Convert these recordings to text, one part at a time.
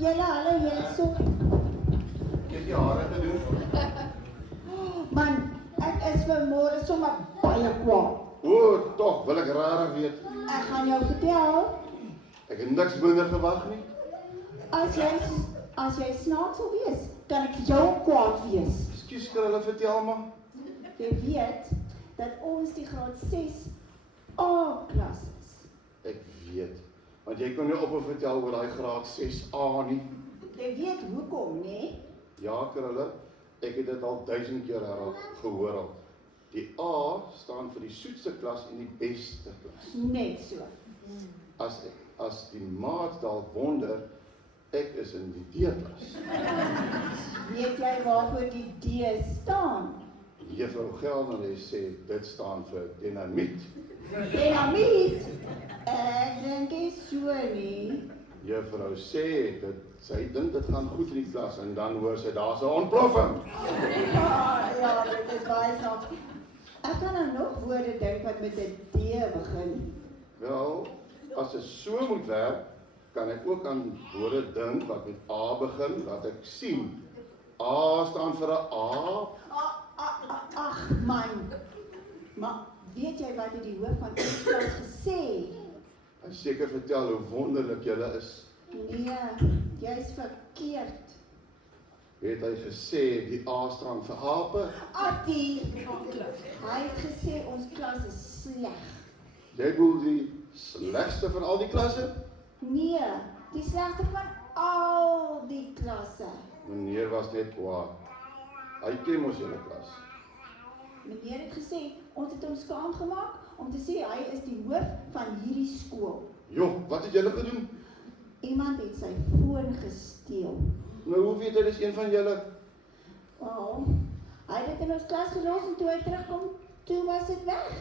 julle so. Ek het die hare gedoen. Man, ek is vanmôre sommer baie kwaad. O, tog, wil ek rarig weet. Ek gaan jou vertel, Ek het niks minder gewag nie. as jy snaaks sal wees, kan ek vir jou kwaad wees. Ekskuus, kan hulle vertel maar. Jy weet, dat ons die graad 6 A-klas is. Ek weet, want jy kon nie op vertel oor daai graad 6A nie. Jy weet hoekom, né? Ja, Karelle, ek het dit al 1000 keer gehoor al. Die A staan vir die soetste klas en die beste klas. Net so. As die maat dalk wonder, ek is in die D-klas. Weet jy waarvoor die D staan? Juffrou Gelder sê, dit staan vir dinamiet. Dynamiet? Ek dink nie so nie. Juffrou sê, sy dink dit gaan goed in die klas, en dan hoor sy, daar's 'n ontploffing. Ja, dit is baie saak. Ek kan nou nog woorde dink wat met 'n D begin. Wel, as dit so moet werk, kan ek ook aan woorde dink wat met A begin, laat ek sien. A staan vir 'n A. Ag man, maar weet jy wat het die hoof van ons klas gesê? Hy seker vertel hoe wonderlik julle is. Nee, jy's verkeerd. Het hy gesê die A staan vir ape? Attie, hy het gesê ons klas is sleg. Jy bedoel die slegste van al die klasse? Nee, die slegste van al die klasse. Meneer was net kwaad. Hy ken ons julle klas. Meneer het gesê, ons het hom skaam gemaak om te sê hy is die hoof van hierdie skool. Jo, wat het julle gedoen? Iemand het sy foon gesteel. Nou, hoe weet hy dis een van julle? Oh, hy het dit in ons klas gelos en toe hy terugkom, toe was dit weg.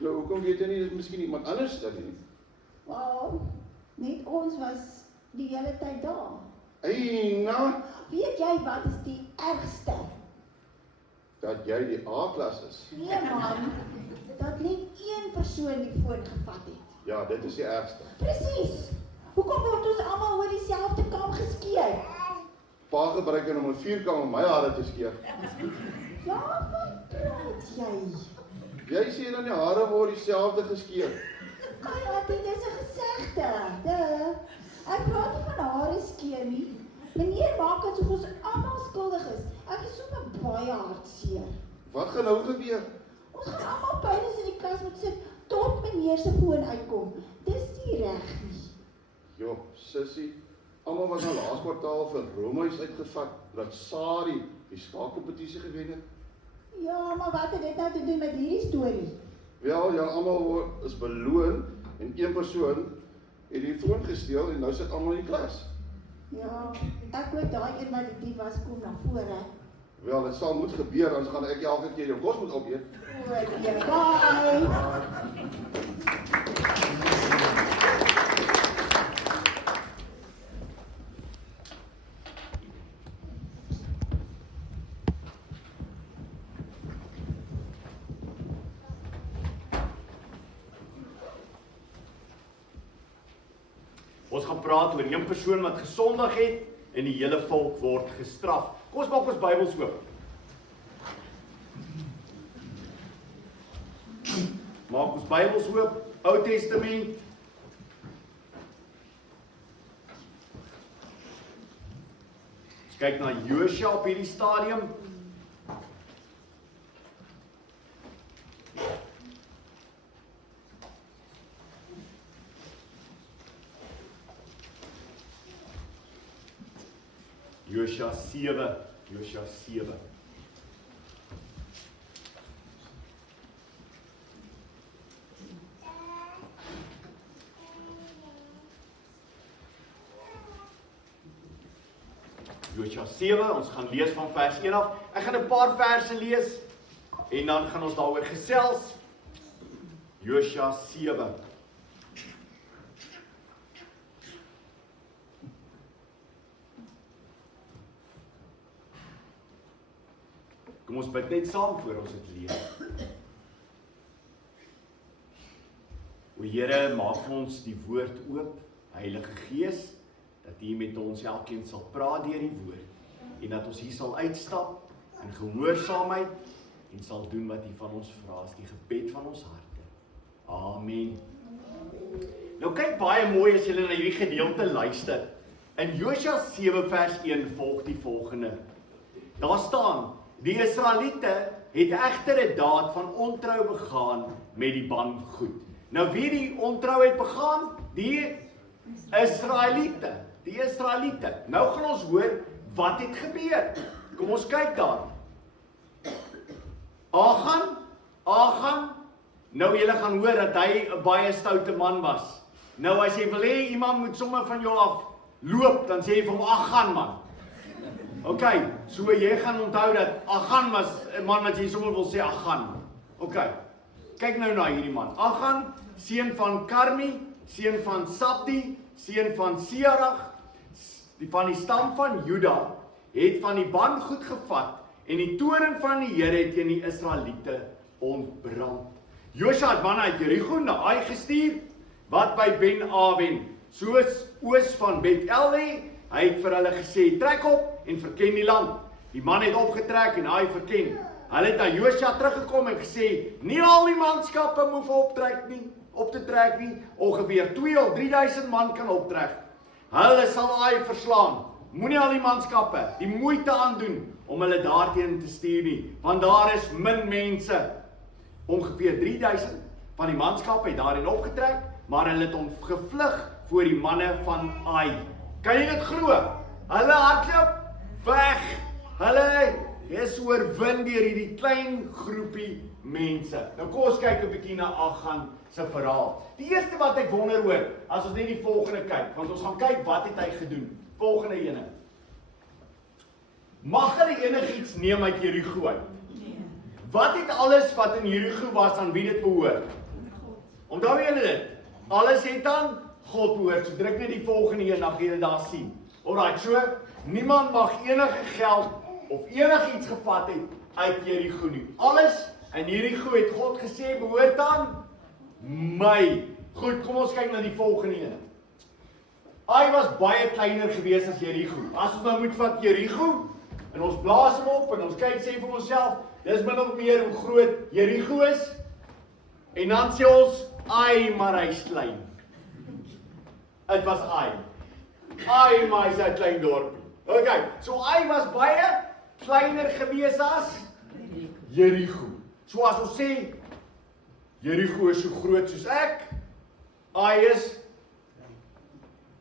Nou, hoekom weet hy nie, dit is miskien iemand anders dan nie? Oh, net ons was die hele tyd daar. Hey, nou, Weet jy wat is die ergste? dat jy die A-klas is. Nee man, dat net een persoon die foon gevat het. Ja, dit is die ergste. Presies. Hoekom word ons almal oor dieselfde kam geskeer? Pa gebruik hom om 'n vuurkam om my hare te skeer. Waarvan praat jy? Jy sê dan die hare word dieselfde geskeer. Ja, dit is 'n gesegde. Ek praat nie van hare skeer nie. Meneer maak asof ons almal skuldig is. Ek is sommer baie hartseer. Wat gaan nou gebeur? Ons gaan almal pyles in die klas moet sit tot meneer se foon uitkom. Dis nie reg nie. Jo, sussie, almal was nou laas kwartaal vir Romeis uitgevat, dat Sari die skaakkompetisie gewen het. Ja, maar wat het dit nou te doen met hierdie storie? Wel, ja, almal is beloon en een persoon het die foon gesteel en nou sit almal in die klas. Ja, ek hoop daai een wat die dief was kom na vore. Wel, dit sal moet gebeur, anders gaan ek elke keer jou kos moet opeet. O, nee, bye. Ons gaan praat oor een persoon wat gesondig het en die hele volk word gestraf. Kom ons maak ons Bybels oop. Maak ons Bybels oop, Ou Testament. Ons kyk na Josua op hierdie stadium. Josua 7. Josua 7, ons gaan lees van vers 1 af. Ek gaan 'n paar verse lees en dan gaan ons daaroor gesels. Josua 7. Kom ons bid net saam voor ons dit lees. O Here, maak vir ons die woord oop, Heilige Gees, dat dat U met ons elkeen sal praat deur die woord en dat ons hier sal uitstap in gehoorsaamheid en sal doen wat U van ons vra, is die gebed van ons harte. Amen. Nou kyk baie mooi as julle na hierdie gedeelte luister. In Josua 7 vers 1 volg die volgende. Daar staan, die Israeliete het egter 'n daad van ontrou begaan met die bandgoed. Nou wie die ontrou het begaan? Die Israeliete. Nou gaan ons hoor wat het gebeur. Kom ons kyk daar. Achan, nou julle gaan hoor dat hy 'n baie stoute man was. Nou as jy wil hê iemand moet sommer van jou af loop, dan sê jy vir hom, Achan man. Ok, so jy gaan onthou dat Achan was 'n man wat jy sommer wil sê Achan. Ok, kyk nou na hierdie man. Achan, seun van Karmi, seun van Sabdi, seun van Serach, van die stam van Juda, het van die bandgoed gevat en die toorn van die Here het teen die Israeliete ontbrand. Josua het manne uit Jericho na Ai gestuur, wat by Ben-Aven, soos oos van Bet-El lê. Hy het vir hulle gesê, trek op en verken die land. Die man het opgetrek en Ai verken. Hulle het na Josua teruggekom en gesê, nie al die manskappe hoef op te trek nie, ongeveer 2 of 3000 man kan optrek. Hulle sal Ai verslaan. Moenie al die manskappe die moeite aandoen om hulle daarteen te stuur nie, want daar is min mense. Ongeveer 3000 van die manskappe het daarin opgetrek, maar hulle het gevlug voor die manne van Ai. Kan jy dit glo? Hulle hardloop weg. Hulle is oorwin deur hierdie klein groepie mense. Nou kom ons kyk 'n bietjie na Achan se verhaal. Die eerste wat ek wonder oor, as ons net die volgende kyk, want ons gaan kyk wat het hy gedoen. Volgende ene. Mag hulle enigiets neem uit Jericho uit? Wat het alles wat in Jericho was aan wie dit behoort? Onthou julle dit? Alles het aan God behoort. So druk net die volgende een, dan gaan julle daar sien. Alright, so niemand mag enige geld of enigiets gevat het uit Jericho nie. Alles in Jericho het God gesê behoort aan my. Goed, kom ons kyk na die volgende een. Ai was baie kleiner gewees as Jericho. As ons nou moet vat Jericho en ons blaas hom op en ons kyk sê vir onsself, dis min of meer hoe groot Jericho is. En dan sê ons, ai maar hy's klein. Dit was Ai. Ai maar hy's 'n klein dorpie. Okay, so Ai was baie kleiner gewees as Jericho. So as ons sê Jericho is so groot soos ek, Ai is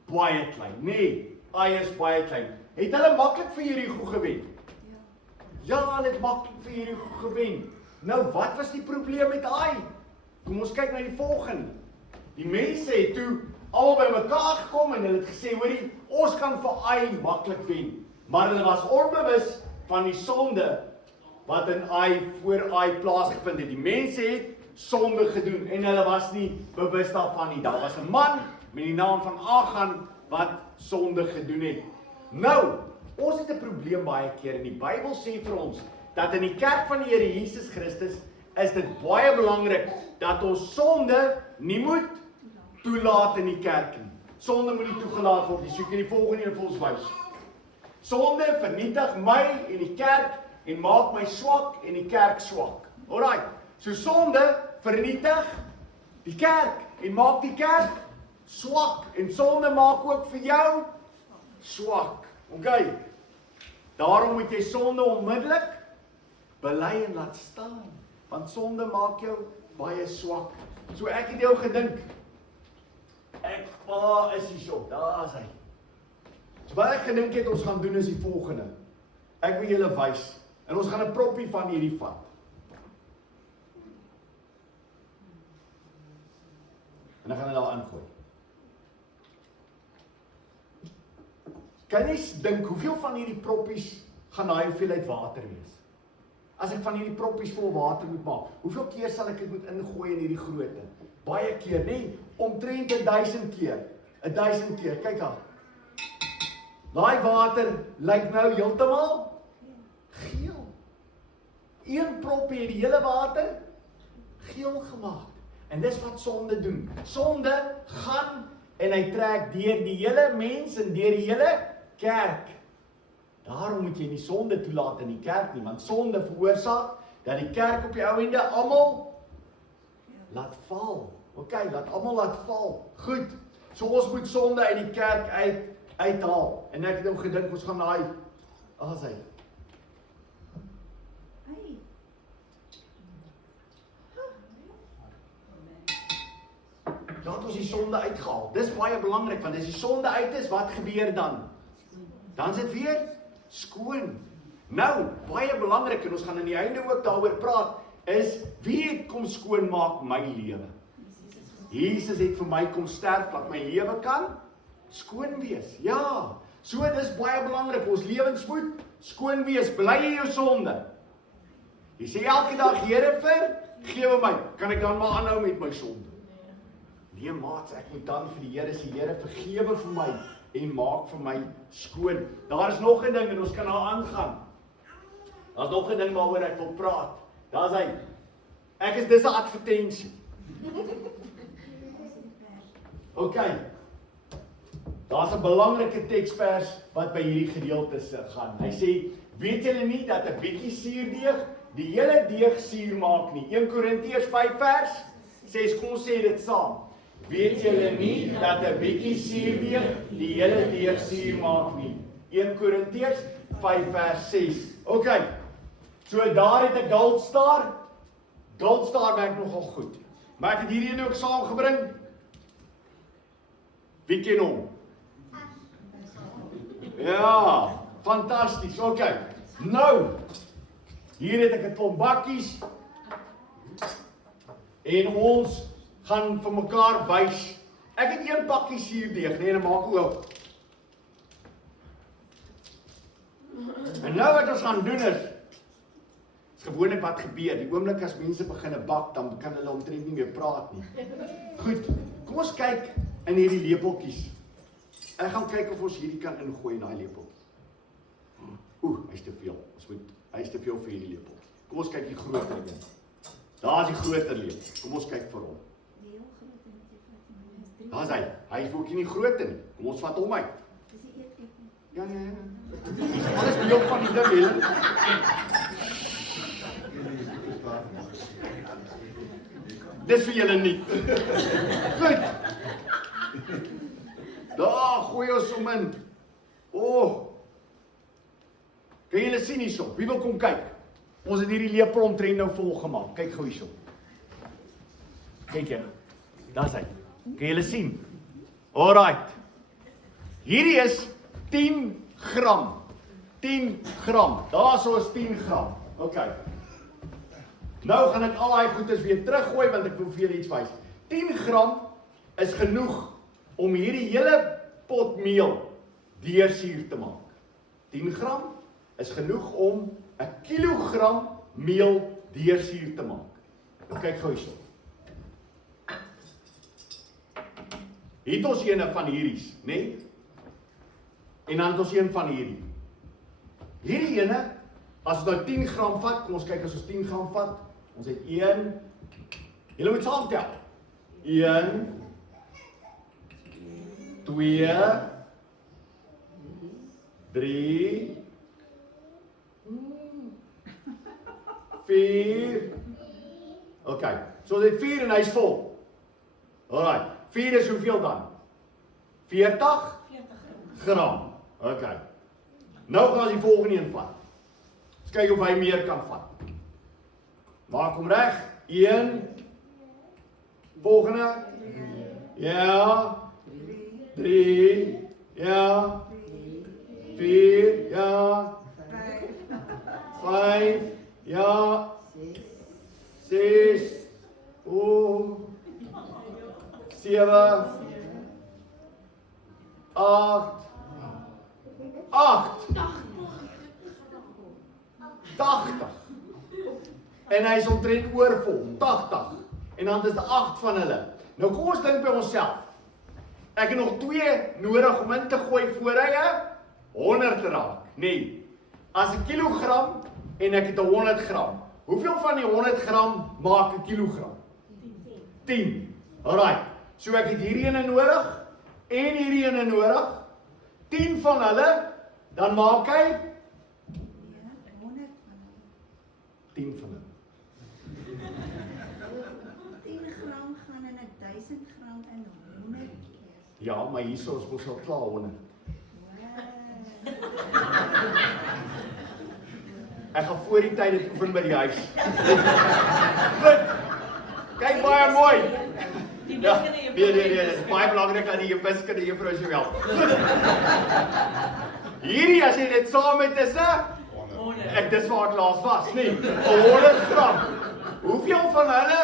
baie klein. Nee, Ai is baie klein. Het hulle maklik vir Jericho gewen? Ja, hulle het maklik vir Jericho gewen. Nou, wat was die probleem met Ai? Kom ons kyk na die volgende. Die mense het toe al by mekaar gekom en hulle het gesê, hoorie, ons kan vir Ai maklik wen. Maar hulle was onbewus van die sonde wat in Ai voor Ai plaasgevind het. Die mense het sonde gedoen en hulle was nie bewus daarvan nie. Daar was 'n man met die naam van Achan wat sonde gedoen het. Nou, ons het 'n probleem baie keer en die Bybel sê vir ons dat in die kerk van die Here Jesus Christus is dit baie belangrik dat ons sonde nie moet toelaat in die kerk nie. Sonde moet nie toegelaat word nie. Soek in die volgende een vir ons wys. Sonde vernietig my en die kerk en maak my swak en die kerk swak. Alright. So sonde vernietig die kerk en maak die kerk swak en sonde maak ook vir jou swak. Okay. Daarom moet jy sonde onmiddellik bely en laat staan, want sonde maak jou baie swak. So ek het jou gedink, waar is die shop? Daar is hy. So wat ek gedink het ons gaan doen is die volgende. Ek wil julle wys en ons gaan 'n proppie van hierdie vat. En dan gaan hulle daar ingooi. Kan jy dink hoeveel van hierdie proppies gaan daai hoeveelheid water wees? As ek van hierdie proppies vol water moet maak, hoeveel keer sal ek dit moet ingooi in hierdie grootte? Baie keer, nee, omtrent 1000 keer. 1000 keer, kyk aan. Daai water lyk nou heeltemal geel. Een proppie het die hele water geel gemaak. En dis wat sonde doen. Sonde gaan en hy trek deur die hele mens en deur die hele kerk. Daarom moet jy nie sonde toelaat in die kerk nie, want sonde veroorsaak dat die kerk op die ou ende almal laat val. OK, laat almal laat val. Goed. So ons moet sonde uit die kerk uithaal. En ek het nou gedink ons gaan daai hy. Laat ons die sonde uitgehaal. Dis baie belangrik, want as die sonde uit is, wat gebeur dan? Dan is dit weer skoon. Nou, baie belangrik, en ons gaan in die einde ook daaroor praat, is wie het kom skoon maak my lewe? Jesus het vir my kom sterf, dat my lewe kan skoon wees. Ja, so dis baie belangrik, ons lewens moet skoon wees, bely jy jou sonde. Jy sê elke dag, Here, vergewe my, kan ek dan maar aanhou met my sonde? Nee maat, ek moet dan vir die Here sê, Here, vergewe vir my, en maak vir my skoon. Daar is nog 'n ding, en ons kan daar aangaan. Daar is nog 'n ding waaroor ek wil praat. Daar is hy. Dis 'n advertensie. OK. Daar's 'n belangrike teksvers wat by hierdie gedeelte gaan. Hy sê, weet julle nie dat 'n bietjie suurdeeg die hele deeg suur maak nie? 1 Korintiërs 5 vers 6, kom ons sê dit saam. Weet julle nie dat 'n bietjie suurdeeg die hele deeg suur maak nie? 1 Korintiërs 5 vers 6. OK. So daar het 'n gold star. Gold star werk nogal goed. Maar ek het hierdie ene ook saamgebring. Wie ken hom? Ja, fantasties. OK. Nou, hier het ek 'n klomp bakkies. En ons gaan vir mekaar wys. Ek het 1 pakkie suurdeeg, nee, en maak oop. En nou wat ons gaan doen is gewoonlik wat gebeur. Die oomblik as mense begin bak, dan kan hulle omtrent nie meer praat nie. Goed, kom ons kyk in hierdie lepeltjies. Ek gaan kyk of ons hierdie kan ingooi in daai lepel. Hy's te veel. Hy's te veel vir hierdie lepel. Kom ons kyk die groter een. Daar is die groter lepel. Kom ons kyk vir hom. Daar is hy. Hy is ook nie groter nie. Kom ons vat hom uit. Ja. Alles deel van die ding, Helen. Dis vir julle nie. Goed. Daar gooi ons hom in. Kan julle sien hierso? Wie wil kom kyk? Ons het hierdie lepel omtrent nou vol gemaak. Kyk gou hierso. Kyk jy. Daar's hy. Kan julle sien? Alright. Hierdie is 10 gram. 10 gram. Daarso is 10 gram. OK. Nou gaan ek al daai goedes weer teruggooi, want ek wil vir julle iets wys. 10 gram is genoeg om hierdie hele pot meel deursuur te maak. 10 gram is genoeg om 'n kilogram meel deursuur te maak. Nou kyk gou hierso. Hier het ons een van hierdie, né? En dan het ons een van hierdie. Hierdie ene, as ons nou 10 gram vat, kom ons kyk as ons 10 gram vat. Ons het 1, julle moet saam tel. 1, 2, 3, 4. OK, so dit 4 en hy's vol. Alright, 4 is hoeveel dan? 40 gram. OK. Nou gaan ons die volgende een vat. Ons kyk of hy meer kan vat. Maak hom reg. 1. Volgende. Ja. 3. Ja. 4. Ja. 5. Ja. 6. 7. 8. 80. En hy is omtrent oorvol, 80. En dan is dit 8 van hulle. Nou kom ons dink by onsself. Ek het nog 2 nodig om in te gooi voor hy 100 raak. Nee. As 'n kilogram en ek het 100 gram. Hoeveel van die 100 gram maak 'n kilogram? 10. Alright. So ek het hierdie ene nodig en hierdie ene nodig, 10 van hulle, dan maak hy 100 van 10 van hulle. 10 gram gaan in 1000 gram in 100 keer. Ja, maar hierso is ons al klaar 100. Ek gaan voor die tyd dit oefen by die huis. Goed. Kyk baie mooi. Ja, nee, dit is baie belangrik dat die wiskunde juffrou is wel. Hierdie as jy dit saam met is 'n dis waar ek laas was, nee. 100 gram. Hoeveel van hulle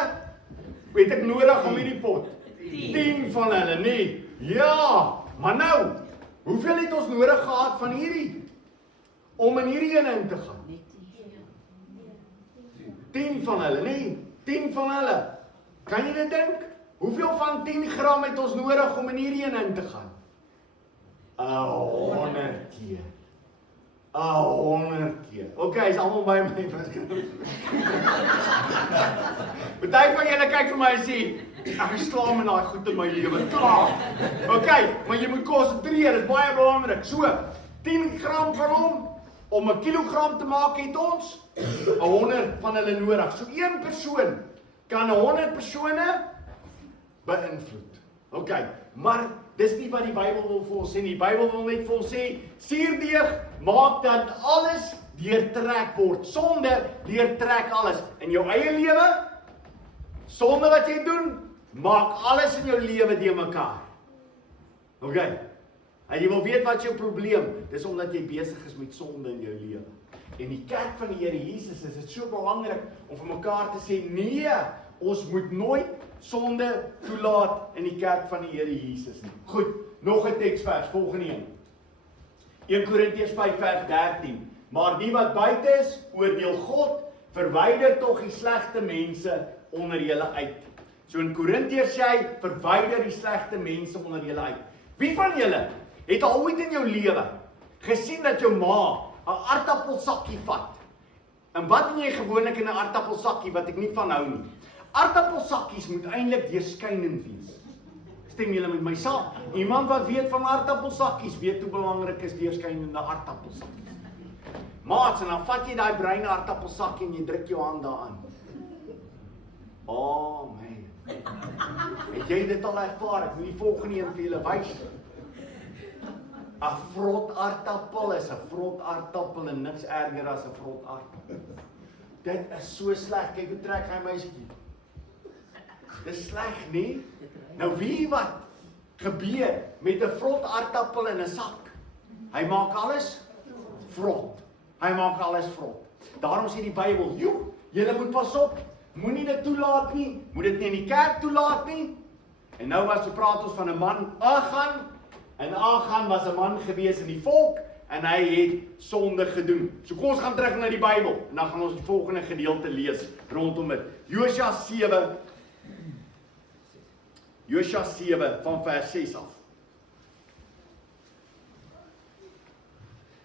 het ek nodig om hierdie pot? 10 van hulle, nee. Ja, maar nou, hoeveel het ons nodig gehad van hierdie? Om in hierdie ene in te gaan. 10 van hulle, nee. 10 van hulle. Kan jy dit dink? Hoeveel van 10 gram het ons nodig om in hierdie ene in te gaan? 100 keer. 100 keer. Okay, is almal by my wiskunde. Party van julle kyk vir my en sê, ek is klaar met daai goed in my lewe. Klaar. Okay, maar jy moet konsentreer, dit is baie belangrik. So, 10 gram van hom om 'n kilogram te maak het ons 100 van hulle nodig. So een persoon kan 100 persone beïnvloed. Okay, maar dis nie wat die Bybel wil vir ons sê nie. Die Bybel wil net vir ons sê, suurdeeg maak dat alles deurtrek word. Sonde deurtrek alles. In jou eie lewe, sonde wat jy doen, maak alles in jou lewe de mekaar. Okay. En jy wil weet wat is jou probleem? Dis omdat jy besig is met sonde in jou lewe. En die kerk van die Here Jesus is dit so belangrik om vir mekaar te sê, nee, ons moet nooit sonde toelaat in die kerk van die Here Jesus nie. Goed, nog 'n teksvers, volgende een. 1 Korintiërs 5 vers 13. Maar die wat buite is, oordeel God, verwyder tog die slegte mense onder julle uit. So in Korintiërs sê hy, verwyder die slegte mense onder julle uit. Wie van julle het al ooit in jou lewe gesien dat jou ma 'n aardappelsakkie vat? En wat doen jy gewoonlik in 'n aardappelsakkie wat ek nie van hou nie? Aardappelsakkies moet eintlik deurskynend wees. Stem julle met my saam? Iemand wat weet van aardappelsakkies weet hoe belangrik is deurskynende aardappelsakkies. Maats, en dan vat jy daai bruin aardappelsakkie en jy druk jou hand daaraan. Oh man. Het jy dit al ervaar? Ek wil die volgende een vir julle wys. 'n vrot aardappel is 'n vrot aardappel en niks erger as 'n vrot aardappel. Dit is so sleg. Kyk hoe trek hy meisietjie. Dis sleg, nie? Nou weet wat gebeur met 'n vrot aardappel in 'n sak? Hy maak alles vrot. Hy maak alles vrot. Daarom sê die Bybel, julle moet pas op. Moenie dit toelaat nie. Moet dit nie in die kerk toelaat nie. En nou was praat ons van 'n man, Achan. En Achan was 'n man gewees in die volk en hy het sonde gedoen. So kom ons gaan terug na die Bybel en dan gaan ons die volgende gedeelte lees rondom dit. Josua 7 van vers 6 af.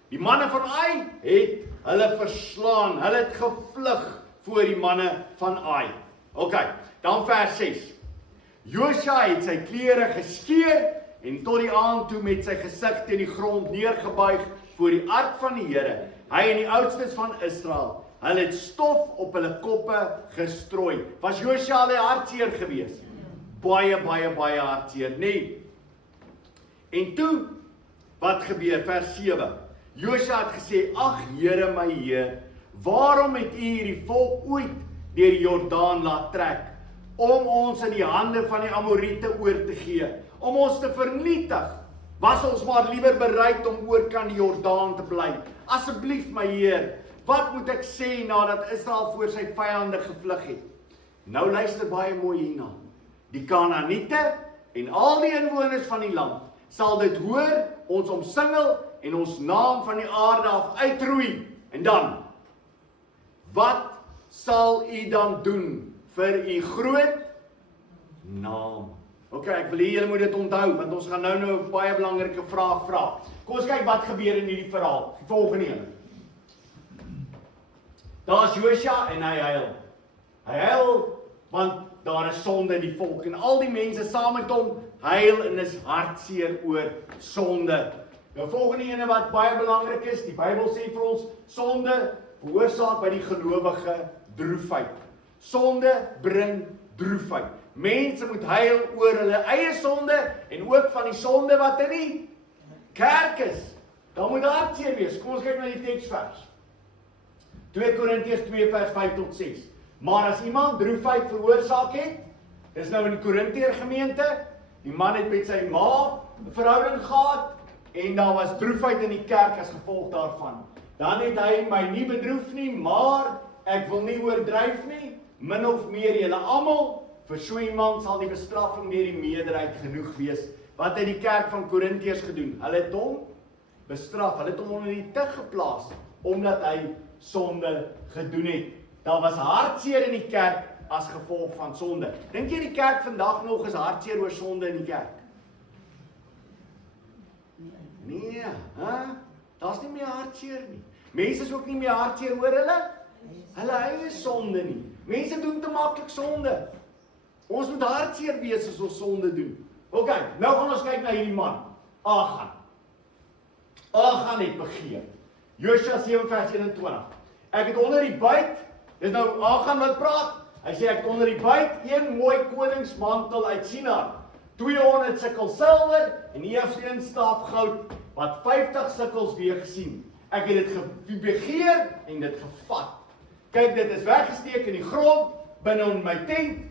Die manne van Ai het hulle verslaan. Hulle het gevlug voor die manne van Ai. Okay, dan vers 6. Josua het sy klere geskeur en tot die aand toe met sy gesig teen die grond neergebuig voor die ark van die Here. Hy en die oudstes van Israel, hulle het stof op hulle koppe gestrooi. Was Josua al hartseer gewees? Baie hartseer, nee. En toe, wat gebeur? Vers 7. Josua het gesê, ag Here my Heer, waarom het u hierdie volk ooit deur die Jordaan laat trek, om ons in die hande van die Amoriete oor te gee, om ons te vernietig? Was ons maar liewer bereid om oor kan die Jordaan te bly? Asseblief my Heer, wat moet ek sê nadat Israel voor sy vyande gevlug het? Nou luister baie mooi hierna. Die Kanaaniete en al die inwoners van die land sal dit hoor, ons omsingel en ons naam van die aarde af uitroei. En dan, wat sal u dan doen vir u groot naam? Ok, ek wil julle moet dit onthou, want ons gaan nou 'n baie belangrike vraag vra. Kom ons kyk wat gebeur in hierdie verhaal. Die volgende een. Daar is Josua en hy huil. Hy huil, want daar is sonde in die volk en al die mense saam met hom huil en is hartseer oor sonde. Nou volgende ene wat baie belangrik is, die Bybel sê vir ons, sonde veroorsaak by die gelowige droefheid. Sonde bring droefheid. Mense moet huil oor hulle eie sonde en ook van die sonde wat in die kerk is. Dan moet hartseer wees. Kom ons kyk na die teksvers. 2 Korintiërs 2 vers 5 tot 6. Maar as iemand droefheid veroorsaak het, dis nou in die Korintiër gemeente, die man het met sy ma 'n verhouding gehad en daar was droefheid in die kerk as gevolg daarvan. Dan het hy my nie bedroef nie, maar ek wil nie oordryf nie, min of meer julle almal, vir so iemand sal die bestraffing deur die meerderheid genoeg wees. Wat het die kerk van Korintiërs gedoen? Hulle het hom bestraf, hulle het hom onder die tug geplaas, omdat hy sonde gedoen het. Daar was hartseer in die kerk as gevolg van sonde. Dink jy die kerk vandag nog is hartseer oor sonde in die kerk? Nee, daar's nie meer hartseer nie. Mense is ook nie meer hartseer oor hulle eie sonde nie. Mense doen te maklik sonde. Ons moet hartseer wees as ons sonde doen. Ok, nou gaan ons kyk na hierdie man, Achan. Achan het begeer. Josua 7 vers 21. Ek het onder die buit, dis nou Achan wat praat, hy sê ek het onder die buit een mooi koningsmantel uit Sinar, 200 sikkel silwer en een staaf goud, wat 50 sikkels weeg gesien. Ek het dit begeer en dit gevat. Kyk, dit is weggesteek in die grond, binne in my tent.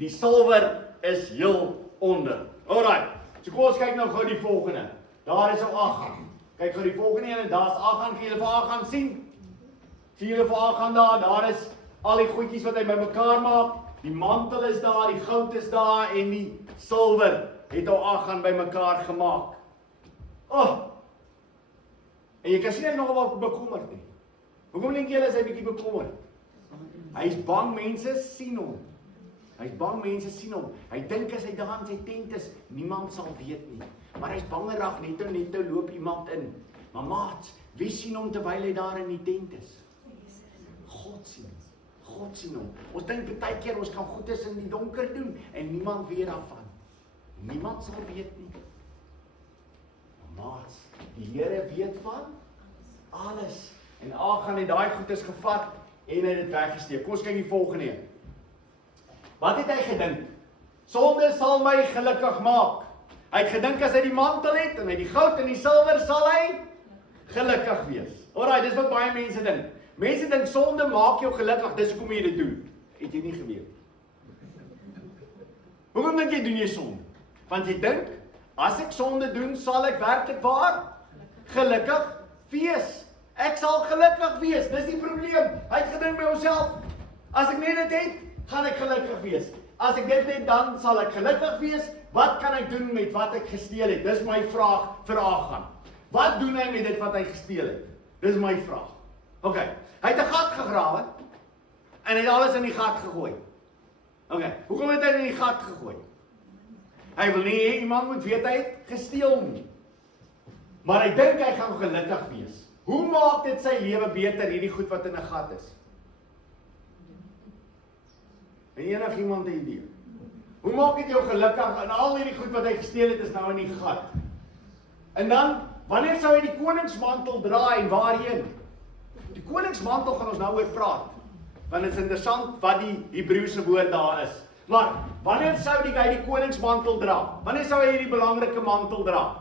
Die silwer is heel onder. Alright, so kom ons kyk nou gou die volgende. Daar is ou Achan. Kyk gou die volgende een en daar's Achan, kan julle vir Achan sien? Sien julle vir Achan daar is al die goedjies wat hy bymekaar maak. Die mantel is daar, die goud is daar en die silwer het ou Achan bymekaar gemaak. En jy kan sien hy nog wat bekommerd nie. Hoekom dink julle is hy bietjie bekommerd? Hy is bang mense sien hom. Hy is bang mense sien hom. Hy dink as hy daar in sy tent is, niemand sal weet nie. Maar hy is bangerig, net loop iemand in. Maar maats, wie sien hom terwyl hy daar in die tent is? God sien hom. God sien hom. Ons dink baie keer ons kan goedes in die donker doen en niemand weet daarvan. Niemand sal weet nie. Maats, die Here weet van alles. En Achan het daai goedes gevat en hy het dit weggesteek. Kom ons kyk die volgende een. Wat het hy gedink? Sonde sal my gelukkig maak. Hy het gedink as hy die mantel het en hy die goud en die silwer sal hy gelukkig wees. Alraai, dis wat baie mense dink. Mense dink sonde maak jou gelukkig, dis hoekom jy dit doen. Het jy nie geweet? Hoekom dink jy doen jy sonde? Want jy dink, as ek sonde doen, sal ek werklik waar gelukkig wees. Ek sal gelukkig wees, dis die probleem. Hy het gedink by homself, as ek net dit het, gaan ek gelukkig wees. As ek dit het, dan sal ek gelukkig wees. Wat kan ek doen met wat ek gesteel het? Dis my vraag vir Achan. Wat doen hy met dit wat hy gesteel het? Dis my vraag. Ok, hy het 'n gat gegrawe en hy het alles in die gat gegooi. Ok, hoekom het hy in die gat gegooi? Hy wil nie hê iemand moet weet hy het gesteel nie. Maar hy dink hy gaan gelukkig wees. Hoe maak dit sy lewe beter, hierdie goed wat in 'n gat is? En enigiemand 'n idee? Hoe maak dit jou gelukkig en al hierdie goed wat hy gesteel het is nou in die gat? En dan, wanneer sou hy die koningsmantel dra en waarheen? Die koningsmantel gaan ons nou oor praat. Want dit is interessant wat die Hebreëse woord daar is. Maar, wanneer sou hy die koningsmantel dra? Wanneer sou hy die belangrike mantel dra?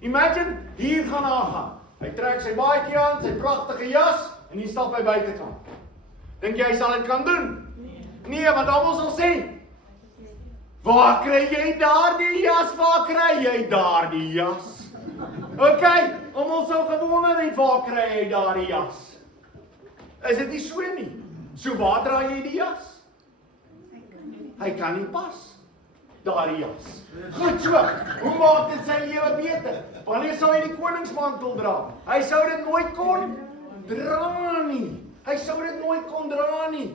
Imagine, hier gaan Achan. Hy trek sy baadjie aan, sy pragtige jas, en hier stap hy buitekant. Dink jy hy sal dit kan doen? Nee, want almal sal sê, waar kry jy daardie jas? Waar kry jy daardie jas? Ok, almal sal gewonder het, waar kry jy daardie jas? Is dit nie so nie? So waar dra jy die jas? Hy kan nie pas. Daardie jas. Goed so, hoe maak dit sy lewe beter? Wanneer sou hy die koningsmantel dra? Hy sou dit nooit kon dra nie. Hy sou dit nooit kon dra nie.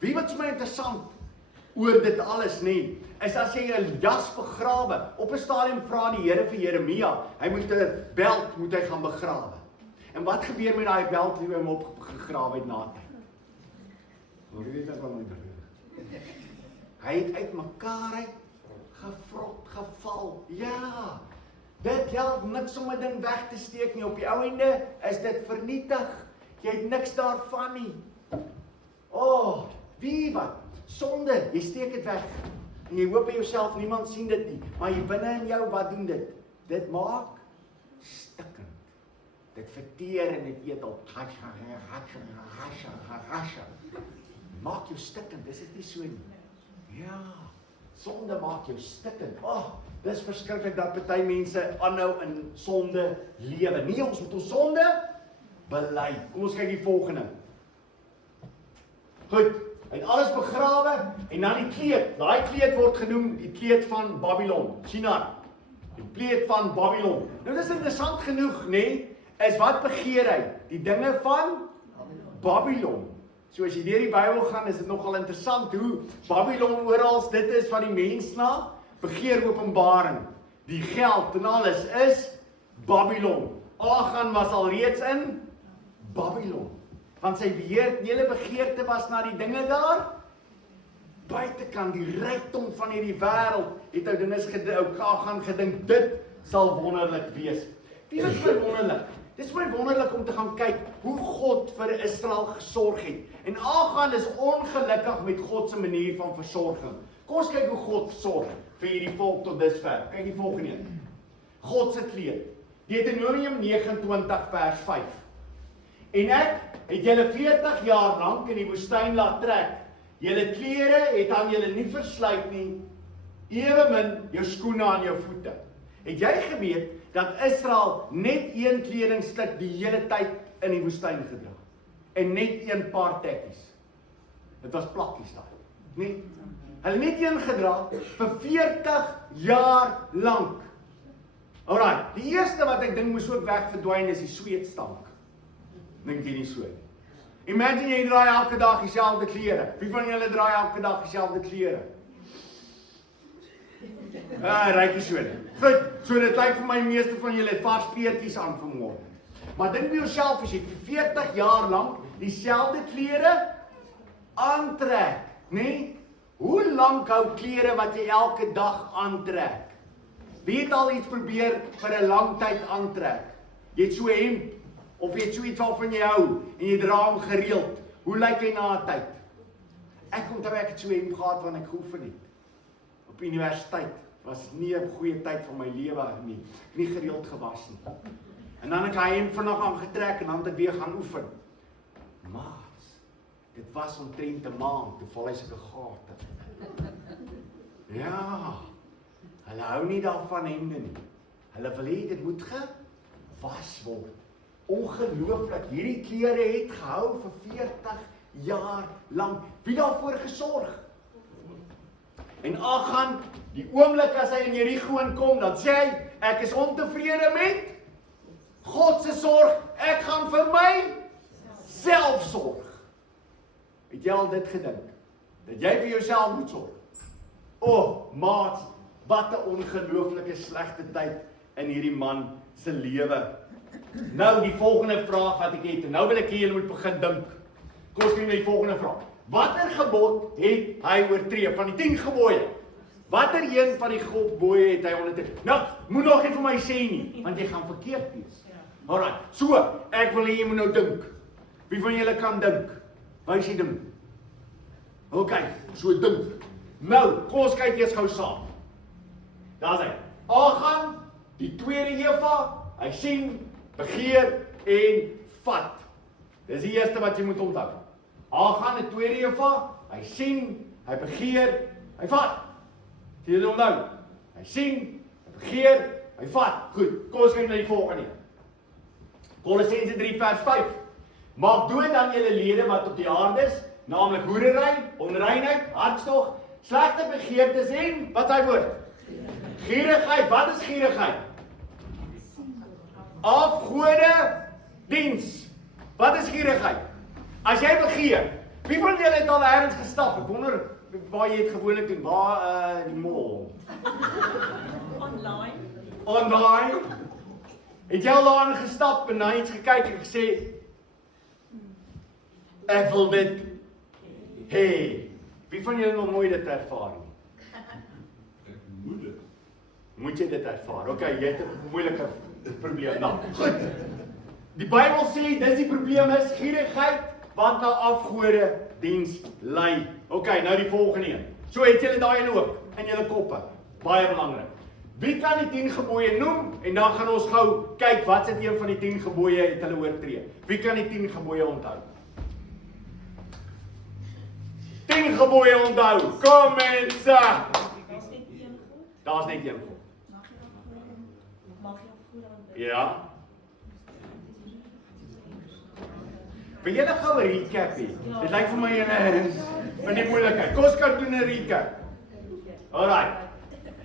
Wie wat vir my interessant oor dit alles nie, is as jy 'n jas begrawe, op 'n stadium vra die Here vir Jeremia, hy moet 'n beld moet hy gaan begrawe. En wat gebeur met daai beld wie hy hom opgegrawe het na tyd? Hoe weet ek wat moet gebeur? Hy het uitmekaar gevrot, geval. Ja, dit help niks om 'n ding weg te steek nie. Op die ou einde is dit vernietig. Jy het niks daarvan nie. Wie wat? Sonde, jy steek dit weg. En jy hoop by jouself, niemand sien dit nie. Maar hier binne in jou, wat doen dit? Dit maak stikkend. Dit verteer en dit eet op. Maak jou stikkend, is dit nie so nie? Ja, sonde maak jou stikkend. Dis verskriklik dat party mense aanhou in sonde lewe. Nee, ons moet ons sonde bely. Kom ons kyk die volgende. Goed, hy het alles begrawe en dan die kleed. Daai kleed word genoem die kleed van Babylon. Sien daar. Die kleed van Babylon. Nou dis interessant genoeg, nê? Is wat begeer hy? Die dinge van Babylon. So as jy deur die Bybel gaan, is dit nogal interessant hoe Babylon oral dit is wat die mens na begeer. Openbaring. Die geld en alles is Babylon. Achan was al reeds in Babylon. Want sy hele begeerte was na die dinge daar buitekant, die rykdom van hierdie wêreld. Het ou dinges Achan gedink, dit sal wonderlik wees. Wie is my wonderlik? Dis my wonderlik om te gaan kyk hoe God vir Israel gesorg het. En Achan is ongelukkig met God se manier van versorging. Kom ons kyk hoe God sorg vir hierdie volk tot dusver. Kyk die volgende een. God se kleed. Deuteronomium 29 vers 5. En ek het julle 40 jaar lank in die woestyn laat trek. Julle klere het aan julle nie versluit nie, ewemin jou skoene aan jou voete. Het jy geweet dat Israel net een kledingstuk die hele tyd in die woestyn gedra? En net een paar tekkies. Dit was plakkies daar. Nee. Hulle net een gedra vir 40 jaar lank. Alright, die eerste wat ek dink moes ook weg verdwyn is die sweetstank. Dink jy nie so nie? Imagine jy draai elke dag dieselfde klere. Wie van julle draai elke dag dieselfde klere? Ryk nie so nie. Goed, so dit lyk vir my meeste van julle het vars kleertjies aan vanmôre. Maar dink by jouself as jy vir 40 jaar lank dieselfde klere aantrek, nê? Hoe lank hou klere wat jy elke dag aantrek? Wie het al iets probeer vir 'n lang tyd aantrek? Jy het so 'n hemp of jy het so iets waarvan jy hou en jy dra hom gereeld. Hoe lyk hy na 'n tyd? Ek onthou ek het so 'n hemp gehad wanneer ek geoefen het. Op universiteit was nie 'n goeie tyd van my lewe nie. Nie gereeld gewas nie. En dan het ek hy hemp vanaand aangetrek en dan het ek weer gaan oefen. Maar dit was omtrent 'n maand toe val hy sulke gate. Ja. Hulle hou nie daarvan hemde nie. Hulle wil hê dit moet gewas word. Ongelooflik, hierdie klere het gehou vir 40 jaar lank. Wie daarvoor gesorg? En Achan, die oomblik as hy in Jerigo inkom, dan sê hy, ek is ontevrede met God se sorg, ek gaan vir my self sorg. Het jy al dit gedink? Dat jy vir jouself moet sorg? Maat, wat 'n ongelooflike slegte tyd in hierdie man se lewe. Nou die volgende vraag wat ek het, en nou wil ek hê julle moet begin dink. Kom ons kyk na die volgende vraag. Watter gebod het hy oortree van die 10 gebooie? Watter een van die gebooie het hy oortree? Nou, moet nog nie vir my sê nie, want jy gaan verkeerd wees. Alright, so, ek wil hê jy moet nou dink. Wie van julle kan dink? Wys jy dink? OK, so dink. Nou, kom ons kyk eers gou saam. Daar's hy. Achan, die tweede Eva, hy sien, begeer en vat. Dis die eerste wat jy moet onthou. Achan, die tweede Eva, hy sien, hy begeer, hy vat. Jy moet onthou. Hy sien, hy begeer, hy vat. Goed, kom ons kyk na die volgende. Kolossense 3 vers 5. Maak dood aan julle lede wat op die aarde is, naamlik hoerery, onreinheid, hartstog, slegte begeertes en wat hy woord? Gierigheid. Wat is gierigheid? Afgode diens. Wat is gierigheid? As jy begeer, wie van julle het al ergens gestap? Ek wonder waar jy het gewoonlik doen, waar die mall. Online. Het jy al daarin gestap en na iets gekyk en gesê, ek wil dit hê. Wie van julle nog nooit dit ervaar nie? Moet jy dit ervaar. Okay, jy het 'n moeilike probleem. Nou, goed. Die Bybel sê, dis die probleem is gierigheid wat na afgode diens lei. Okay, nou die volgende een. So het julle daai een ook in julle koppe. Baie belangrik. Wie kan die 10 gebooie noem? En dan gaan ons gou kyk wat is een van die 10 gebooie het hulle oortree. Wie kan die 10 gebooie onthou? 10 gebooie onthou. Kom mense. Daar's net een God. Ja. Wil julle gou 'n recap hê? Dit lyk vir my van die moeilikheid. Kom ons kan doen 'n recap. Alraai.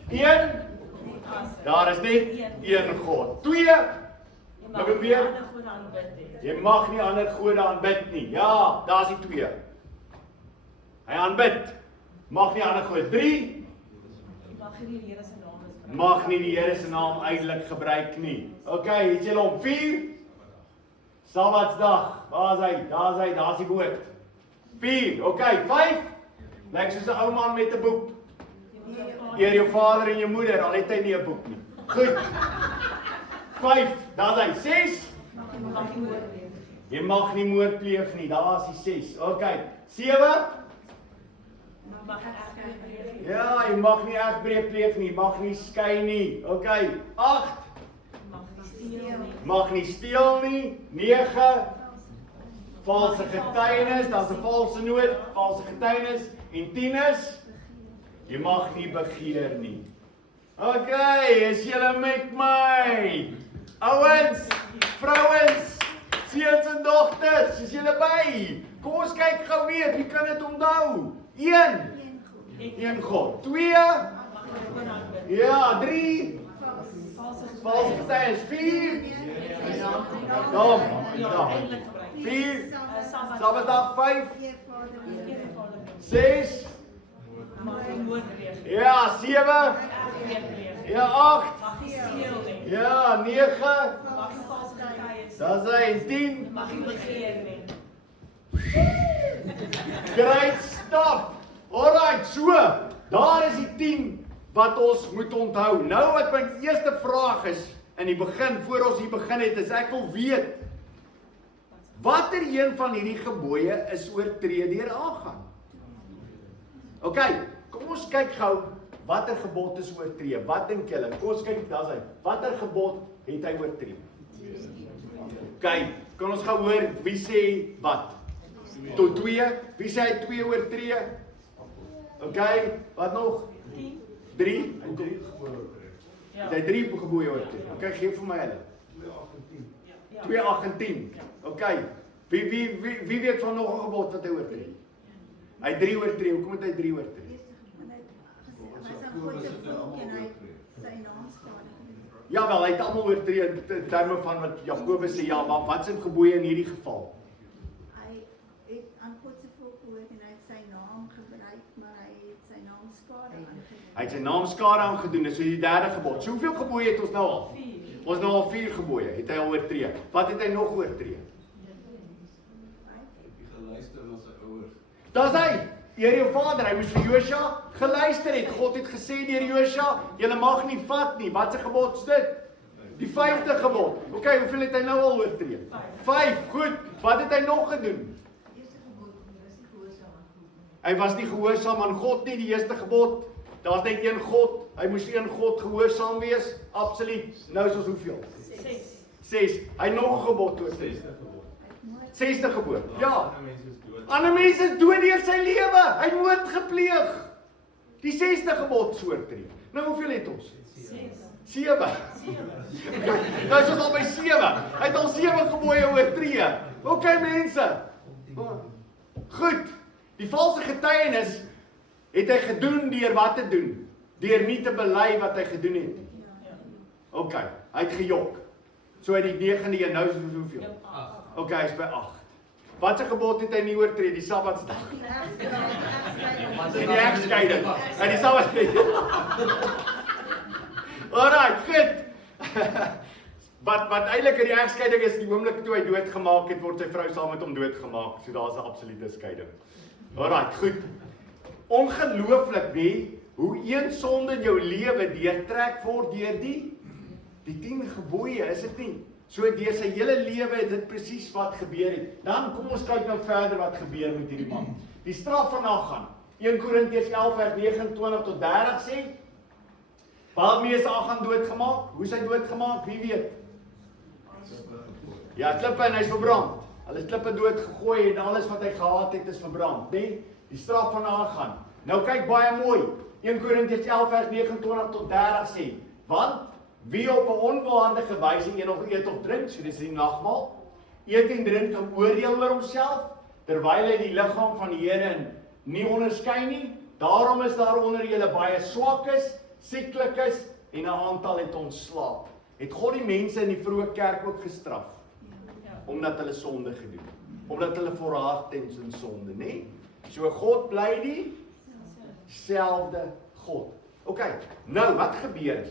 1. Daar is net een God. 2. Nou weer. Jy mag nie ander gode aanbid nie. Ja, daar's die 2. Hy aanbid. Mag nie ander gode. 3. Mag nie die Here se naam uitelik gebruik nie. Okay, het julle op 4? Sabbatsdag. Waar is hy? Daar's die boot. 4. Okay, 5. Lyk soos 'n ou man met 'n boek. Eer jou vader en jou moeder, al het hy nie 'n boek nie. Goed. 5. Daar's hy. 6. Jy mag nie moord pleeg nie. Daar's die 6. Okay. 7. Ja, jy mag nie egbreek pleeg nie. Mag nie skei nie. Okay. 8. Mag nie steel nie. 9. Valse getuienis, daar's 'n valse noot, valse getuienis en 10 is jy mag nie begeer nie. Okay, is julle met my? Ouens, vrouens, seuns en dogters, is julle by? Kom ons kyk gou weer, wie kan dit onthou? 1. Een God. 2. Ja, 3. Valse getuienis. 4. Ja. 4. Sabbatdag. 5. 6. Ja, 7. Ja, 8. Ja, 9. Daar's hy, 10. Great stuff. Alright, so, daar is die 10 wat ons moet onthou. Nou wat my eerste vraag is in die begin, voor ons hier begin het, is ek wil weet watter een van hierdie gebooie is oortree deur Agan? Okay, kom ons kyk gou watter gebod is oortree. Wat dink julle? Kom ons kyk, daar's hy. Watter gebod het hy oortree? Okay, kan ons gou hoor wie sê wat? Tot 2. Wie sê hy 2 oortree? Okay, wat nog? 3. Het hy 3 gebooie oortree? Okay, gee vir my hulle. 2, 8 en 10. Okay. Wie weet van nog 'n gebod wat hy oortree? Hy 3 oortree. Hoekom het hy 3 oortree? Ja wel, hy het almal oortree in terme van wat Jakobus sê, ja, maar wat is 'n gebooie in hierdie geval? Hy het aan God se volk gehoor en hy het sy naam gebruik, maar hy het sy naam skade aangedoen. Hy het sy naam skade aangedoen, dis so die 3de gebod. So hoeveel gebooie het ons nou al? 4. Ons nou al 4 gebooie, het hy al oortree. Wat het hy nog oortree? Daar's hy! Eer jou vader, hy moes vir Josua geluister het. God het gesê deur Josua, julle mag nie vat nie. Wat 'n gebod is dit? Die 5de gebod. Okay, hoeveel het hy nou al oortree? 5, goed. Wat het hy nog gedoen? Hy was nie gehoorsaam aan God nie, die eerste gebod. Daar's net een God. Hy moes een God gehoorsaam wees. Absoluut. Nou is ons hoeveel? 6. Hy nog 'n gebod oortree. 6de gebod. Ja. Ander mense is dood deur sy lewe. Hy het moord gepleeg. Die 6de gebod oortree. Nou hoeveel het ons? 7. Nou is ons al by 7. Hy het al 7 gebooie oortree. Okay mense. Goed. Die valse getuienis het hy gedoen deur wat te doen? Deur nie te bely wat hy gedoen het nie. Okay, hy het gejok. So hy die 9de een, nou is dit hoeveel? 8. Okay, hy is by 8. Wat se gebod het hy nie oortree? Die Sabbatsdag. Die egskeiding. En die Sabbatsdag. Alright, goed. Wat eintlik in die egskeiding is, die oomblik toe hy doodgemaak het, word sy vrou saam met hom doodgemaak. So daar's 'n absolute skeiding. Alright, goed. Ongelooflik, wie? hoe een sonde in jou lewe deurtrek word deur die 10 gebooie, is dit nie? So deur sy hele lewe het dit presies wat gebeur het. Dan kom ons kyk nou verder wat gebeur met hierdie man. Die straf van Achan. 1 Korintiërs 11 vers 29 tot 30 sê, waarmee is Achan doodgemaak? Hoe is hy doodgemaak? Wie weet? Ja, klippe en hy is verbrand. Hulle het klippe doodgegooi en alles wat hy gehad het is verbrand, nee? Die straf van Achan. Nou kyk baie mooi. 1 Korintiërs 11 vers 29 tot 30 sê, want wie op 'n onwaardige wyse enig eet of drink, so dis die nagmaal, eet en drink om oordeel oor homself, terwyl hy die liggaam van die Here nie onderskei nie. Daarom is daar onder julle baie swak is, sieklik is en 'n aantal het ontslaap. Het God die mense in die vroeë kerk ook gestraf? Omdat hulle sonde gedoen. Omdat hulle volhard het in sonde, nê? So God bly dieselfde God. OK, nou wat gebeur?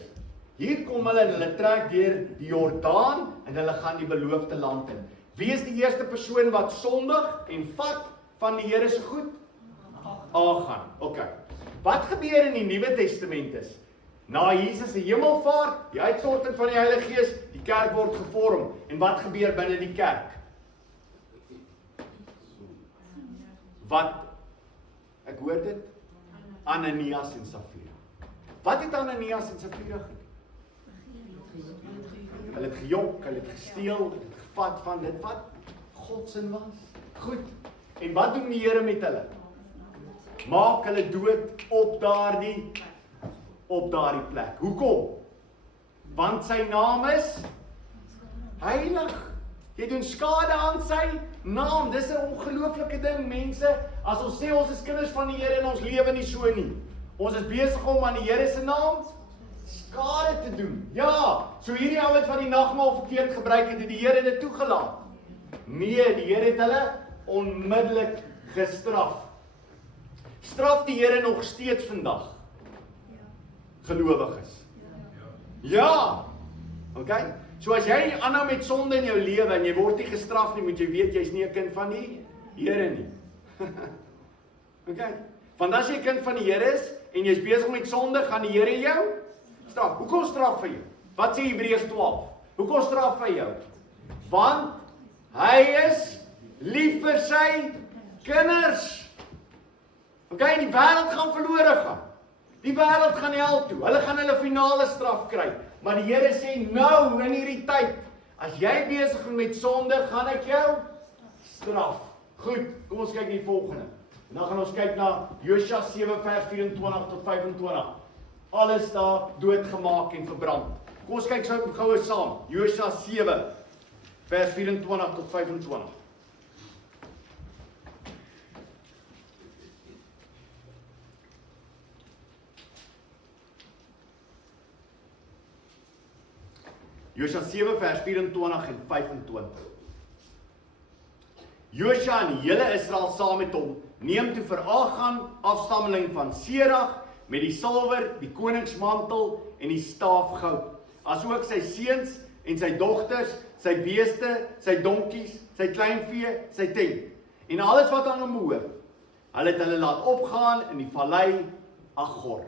Hier kom hulle en hulle trek deur die Jordaan en hulle gaan die beloofde land in. Wie is die eerste persoon wat sondig en vat van die Here se goed? Achan. OK. Wat gebeur in die Nuwe Testament is? Na Jesus se hemelvaart, die uitstorting van die Heilige Gees, die kerk word gevorm. En wat gebeur binne die kerk? Wat? Ek hoor dit? Ananias en Safira. Wat het Ananias en Safira gedoen? Hulle het gejok, hulle het gesteel, hulle het gevat van dit wat God se was. Goed. En wat doen die Here met hulle? Maak hulle dood op daardie plek. Hoekom? Want sy naam is heilig. Jy doen skade aan sy naam. Dis 'n ongelooflike ding, mense. As ons sê ons is kinders van die Here en ons lewe nie so nie. Ons is besig om aan die Here se naam skade te doen. Ja, so hierdie ouens wat die nagmaal verkeerd gebruik het, het die Here dit toegelaat. Nee, die Here het hulle onmiddellik gestraf. Straf die Here nog steeds vandag gelowiges. Ja. OK? So as jy aanhou met sonde in jou lewe en jy word nie gestraf nie, moet jy weet jy's nie 'n kind van die Here nie. OK? Want as jy 'n kind van die Here is en jy's besig met sonde, gaan die Here jou straf. Hoekom straf hy jou? Wat sê Hebreërs 12? Hoekom straf hy jou? Want hy is lief vir sy kinders. OK, die wêreld gaan verlore gaan. Die wêreld gaan hel toe. Hulle gaan hulle finale straf kry. Maar die Here sê nou in hierdie tyd, as jy besig is met sonde, gaan ek jou straf. Goed, kom ons kyk die volgende. En dan gaan ons kyk na Josua 7 vers 24 tot 25. Alles daar doodgemaak en verbrand. Kom ons kyk gou saam. Josua 7 vers 24 tot 25. Josua 7 vers 24 en 25. Josua en die hele Israel saam met hom neem toe vir Achan, afstammeling van Serach, met die silwer, die koningsmantel en die staaf goud, asook sy seuns en sy dogters, sy beeste, sy donkies, sy kleinvee, sy tent en alles wat aan hom behoort. Hulle het hulle laat opgaan in die vallei Achor.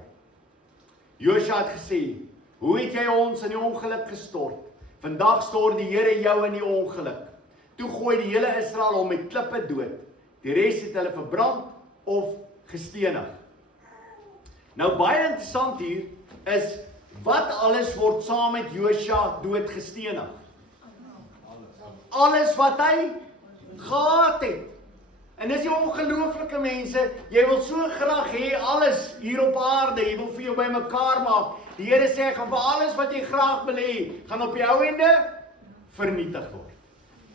Josua het gesê, hoe het jy ons in die ongeluk gestort? Vandag stort die Here jou in die ongeluk. Toe gooi die hele Israel hom met klippe dood. Die res het hulle verbrand of gestenig. Nou baie interessant hier is, wat alles word saam met Josua dood gestenig? Alles wat hy gehad het. En dis die ongelooflike mense, jy wil so graag hê alles hier op aarde, jy wil vir jou bymekaar maak. Die Here sê, gaan vir alles wat jy graag wil hê, gaan op die ou ende vernietig word.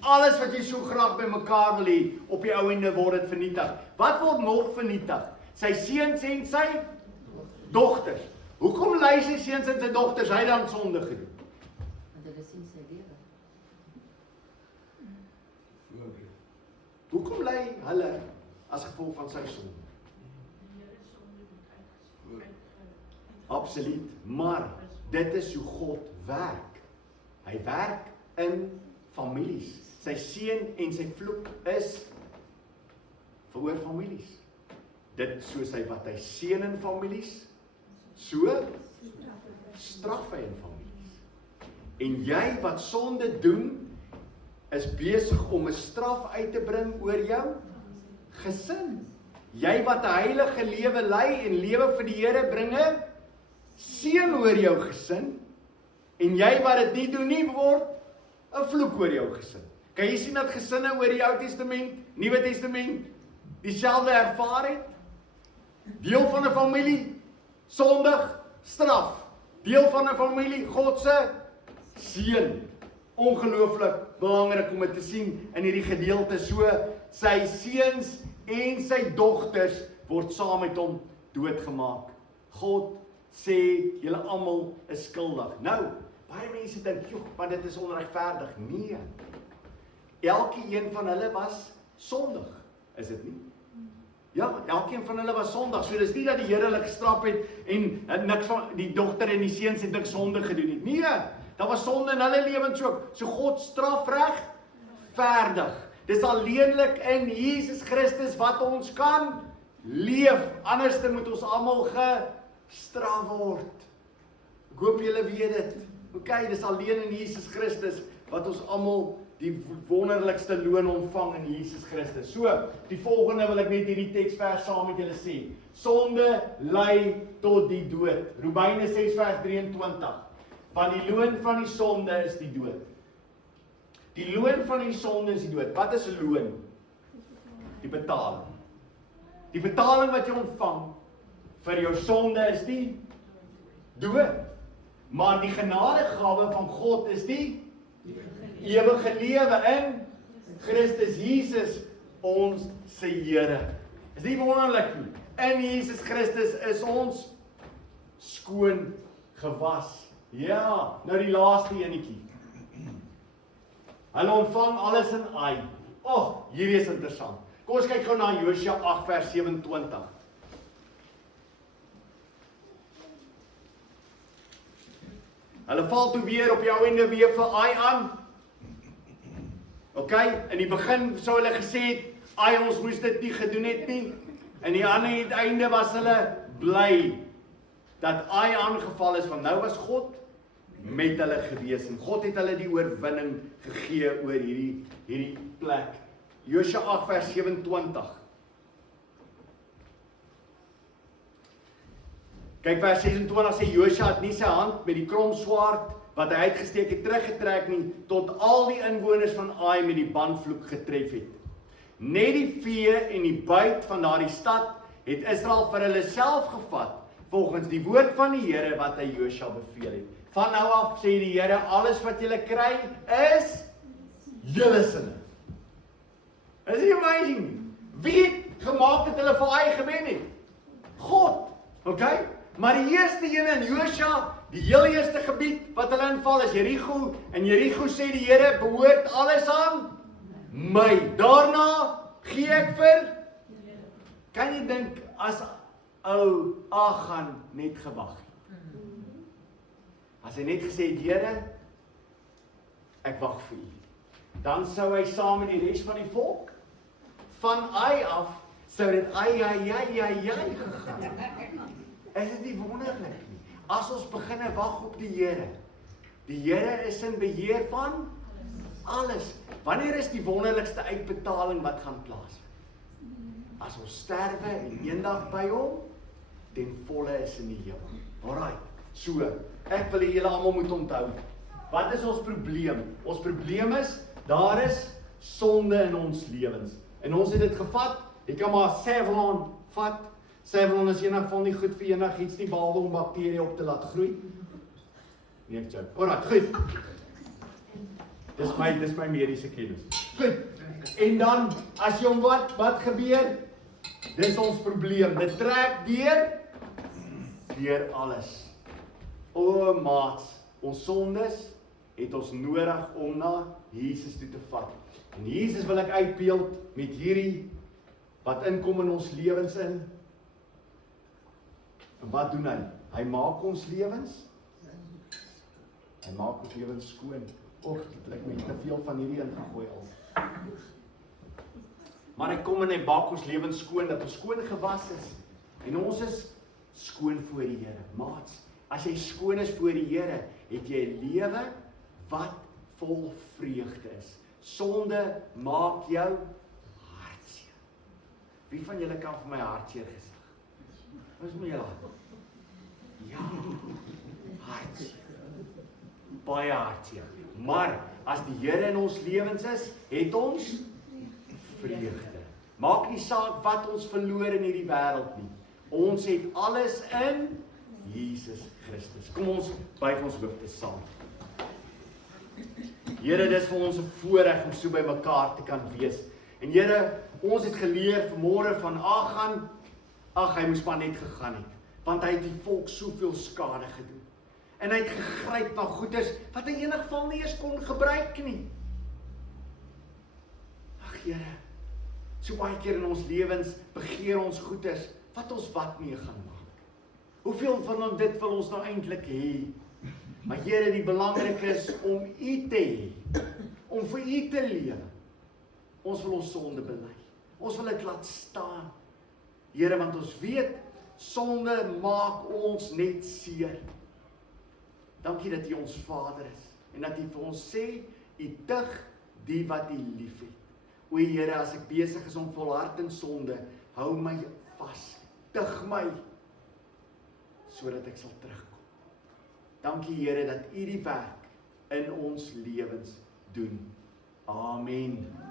Alles wat jy so graag bymekaar wil hê, op die ou ende word dit vernietig. Wat word nog vernietig? Sy seuns en sy dogters. Hoekom lei sy seuns en sy dogters hy dan sonde gedoen? Want hulle sien sy lewe. Hoekom lei hulle as gevolg van sy sonde? Absoluut, maar dit is hoe God werk. Hy werk in families. Sy seën en sy vloek is vir oor families. Dit soos hy wat hy seën in families, so straf hy in families. En jy wat sonde doen, is besig om 'n straf uit te bring oor jou gesin. Jy wat 'n heilige lewe lei en lewe vir die Here bring 'n seën oor jou gesin. En jy wat dit nie doen nie, word 'n vloek oor jou gesin. Kan jy sien dat gesinne oor die Ou Testament, Nuwe Testament dieselfde ervaar het? Deel van 'n familie, sondig, straf. Deel van 'n familie, God se seën. Ongelooflik belangrik om dit te sien in hierdie gedeelte. So, sy seuns en sy dogters word saam met hom doodgemaak. God sê, julle almal is skuldig. Nou, baie mense dink, joh, maar dit is onregverdig. Nee. Elkeen van hulle was sondig, is dit nie? Ja, elkeen van hulle was sondig. So dis nie dat die Here hulle gestraf het en niks van die dogter en die seuns het niks sonde gedoen nie. Nee, daar was sonde in hulle lewens ook. So God straf regverdig. Dis alleenlik in Jesus Christus wat ons kan leef. Anders moet ons almal gestraf word. Ek hoop julle weet dit. OK, dis alleen in Jesus Christus wat ons almal die wonderlikste loon ontvang in Jesus Christus. So, die volgende wil ek net hierdie teksvers saam met julle sê. Sonde lei tot die dood. Romeine 6 vers 23. Want die loon van die sonde is die dood. Die loon van die sonde is die dood. Wat is 'n loon? Die betaling. Die betaling wat jy ontvang vir jou sonde is die dood. Maar die genadegawe van God is die ewige lewe in Christus Jesus ons se Here. Is nie wonderlik nie? In Jesus Christus is ons skoon gewas. Ja, nou die laaste enetjie. Hulle ontvang alles in Ai. Hierdie is interessant. Kom ons kyk gou na Josua 8 vers 27. Hulle val toe weer op jou einde weer vir Ai aan. OK, in die begin sou hulle gesê het, Ai, ons moes dit nie gedoen het nie. En die ander einde was hulle bly dat Ai aangeval is, want nou was God met hulle gewees en God het hulle die oorwinning gegee oor hierdie plek. Josua 8 vers 27. Kyk vers 26 sê Josua het nie sy hand met die kromswaard wat hy uitgesteek het teruggetrek nie tot al die inwoners van Ai met die bandvloek getref het. Net die vee en die buit van daardie stad het Israel vir hulle self gevat volgens die woord van die Here wat hy Josua beveel het. Van nou af sê die Here, alles wat julle kry is julle sinne. Is nie amazing? Wie het gemaak dat hulle vir Ai gewen het? God, OK? Maar die eerste ene in Josua, die heel eerste gebied wat hulle inval is Jericho, en Jericho sê die Here behoort alles aan my. Daarna gee ek vir, kan jy dink as ou Agan net gewag het? As hy net gesê het, Here, ek wag vir u, dan sou hy saam met die res van die volk van Ai af sou dit ai gegaan. Is dit nie wonderlik nie? As ons beginne wag op die Here. Die Here is in beheer van alles. Wanneer is die wonderlikste uitbetaling wat gaan plaasvind? As ons sterwe en eendag by hom ten volle is in die hemel. Alright. So, ek wil julle almal moet onthou. Wat is ons probleem? Ons probleem is daar is sonde in ons lewens. En ons het dit gevat. Jy kan maar Savlon vat. Savlon is in ieder geval nie goed vir enigiets nie behalwe om bakterieë op te laat groei. Nee, ek joke. Alright, goed. Dis my mediese kennis. Goed. En dan as jy hom wat gebeur? Dis ons probleem. Dit trek deur alles. O maats, ons sondes het ons nodig om na Jesus toe te vat. En Jesus wil ek uitbeeld met hierdie wat inkom in ons lewens in. En wat doen hy? Hy maak ons lewens skoon. Dit lyk my te veel van hierdie ingegooi al. Maar hy kom en hy maak ons lewens skoon, dat ons skoon gewas is. En ons is skoon voor die Here. Maats, as jy skoon is voor die Here, het jy 'n lewe wat vol vreugde is. Sonde maak jou hartseer. Wie van julle kan vir my hartseer gesig? Wat is met julle? Ja, hartseer. Baie hartseer. Maar as die Here in ons lewens is, het ons vreugde. Maak nie saak wat ons verloor in hierdie wêreld nie. Ons het alles in Jesus Christus. Kom ons buig ons hoofde saam. Here, dis vir ons 'n voorreg om so by mekaar te kan wees. En Here, ons het geleer vanmôre van Achan, hy moes maar net gegaan het, want hy het die volk soveel skade gedoen. En hy het gegryp na goeders wat hy in enige geval nie eens kon gebruik nie. Ag Here, so baie keer in ons lewens begeer ons goeders wat ons wat mee gaan maak. Hoeveel van dit wil ons nou eintlik hê? Maar Here, die belangrik is om U te hê, om vir U te lewe. Ons wil ons sonde bely. Ons wil dit laat staan. Here, want ons weet, sonde maak ons net seer. Dankie dat U ons Vader is, en dat U vir ons sê, U tug die wat U lief het. O Here, as ek besig is om volhard in sonde, hou my vas, tug my, sodat ek sal terugkom. Dankie Here dat U die werk in ons lewens doen. Amen.